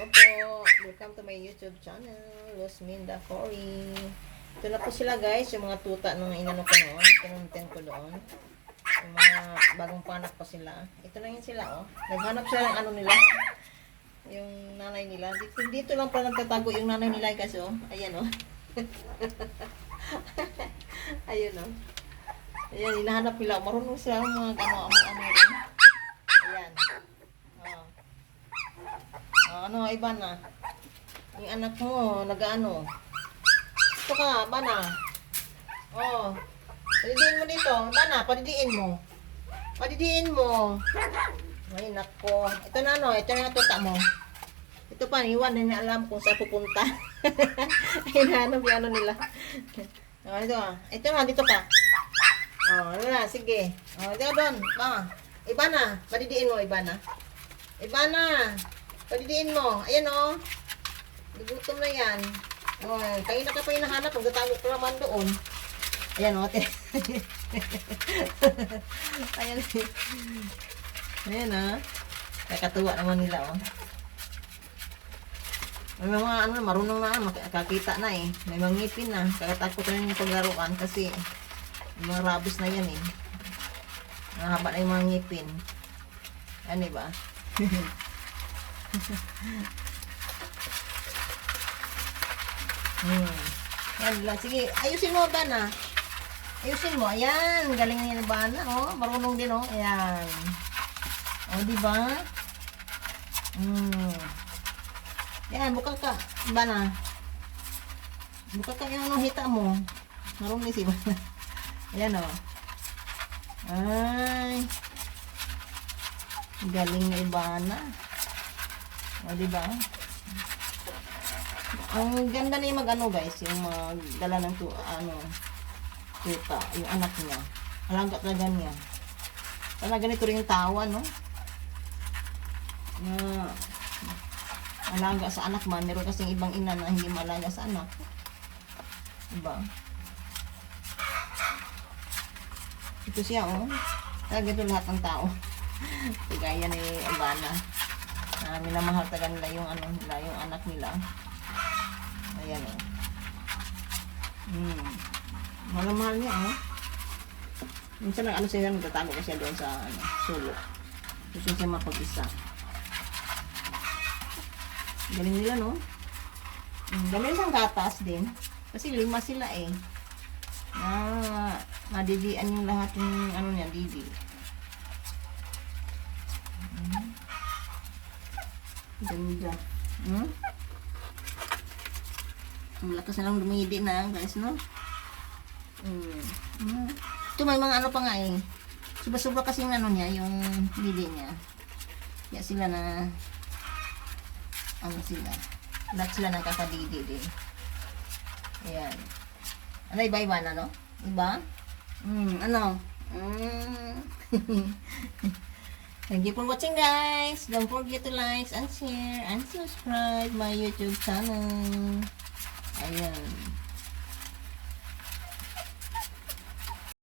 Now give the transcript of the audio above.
Hello po. Welcome to my YouTube channel, Luzminda Cory. Ito na po sila guys, yung mga tuta nung inano ko noon, kinunten ko doon. Yung mga bagong panak pa sila. Ito na yun sila oh. Naghanap sila ng ano nila. Yung nanay nila. Dito lang pala nagtatago yung nanay nila guys oh. Ayan oh. Ayun oh. Ayan, hinahanap nila. Marunong sila mga ano rin. Ayan. Ano, iba na. Yung anak mo, nag-ano. Ito ka, bana. Oh. Padidiin mo dito. Bana, padidiin mo. Padidiin mo. Ay, nako. Ito na ano, ito na tuta mo. Ito pa, iwan, hindi alam kung saan pupunta. Hinahanap yung ano nila. Oh, ito ah. Ito na, dito ka. Oh, ano na, sige. Oh, ito doon. Iba na. Padidiin mo, iba na. Iba na. Padidiin mo. Ayan o. Nagutom na yan. O, kayo na ka pa hinahanap. Magtatago ko naman doon. Ayan o. Ayan. Ayan o. Kakatuwa naman nila o. May mga ano, marunong na. Makakita na eh. May mga ngipin na. Kakatakot na yung paglaruan kasi yung mga rabis na yan eh. Mahaba na yung mga ngipin. Ano ba? Yan lang. Sige, ayusin mo ba na? Ayusin mo. Ayan, galing niya ba na, oh. Marunong din, oh. Ayan. Oh, di ba? Yan, buka ka. Ba na? Buka ka yung anong hita mo. Marunong din si ba? Ayan, oh. Ay. Galing ni Ibana. O, diba? Ang ganda na yung mag-ano guys, yung magdala ng tuta, yung anak niya. Alaga talaga niya. Talaga ganito rin yung tawa, no? Na alaga sa anak man, meron kasing ibang ina na hindi malaga sa anak. Diba? Ito siya, oh. Talaga ito lahat ng tao. Gaya ni Ibana. Minamahal talaga nila yung ano nila, yung anak nila. Ayan o. Mahal niya o. Minsan lang ano siya, nagtatago ko siya doon sa ano, sulok. Gusto siya mapag-isa. Galing nila no. Galing siyang gatas din. Kasi 5 sila eh. Madidian yung lahat yung ano niya, didi. Ganda. Ang lakas na lang dumidi na guys, no? Ito may mga ano pa nga eh. Sobra-sobra kasi yung ano niya, yung didi niya. Kaya sila na ano sila. Lahat sila ng kakadidi din. Ayan. Ano iba-iba na, no? Iba? Ano? Thank you for watching guys. Don't forget to like and share and subscribe my YouTube channel. Ayan.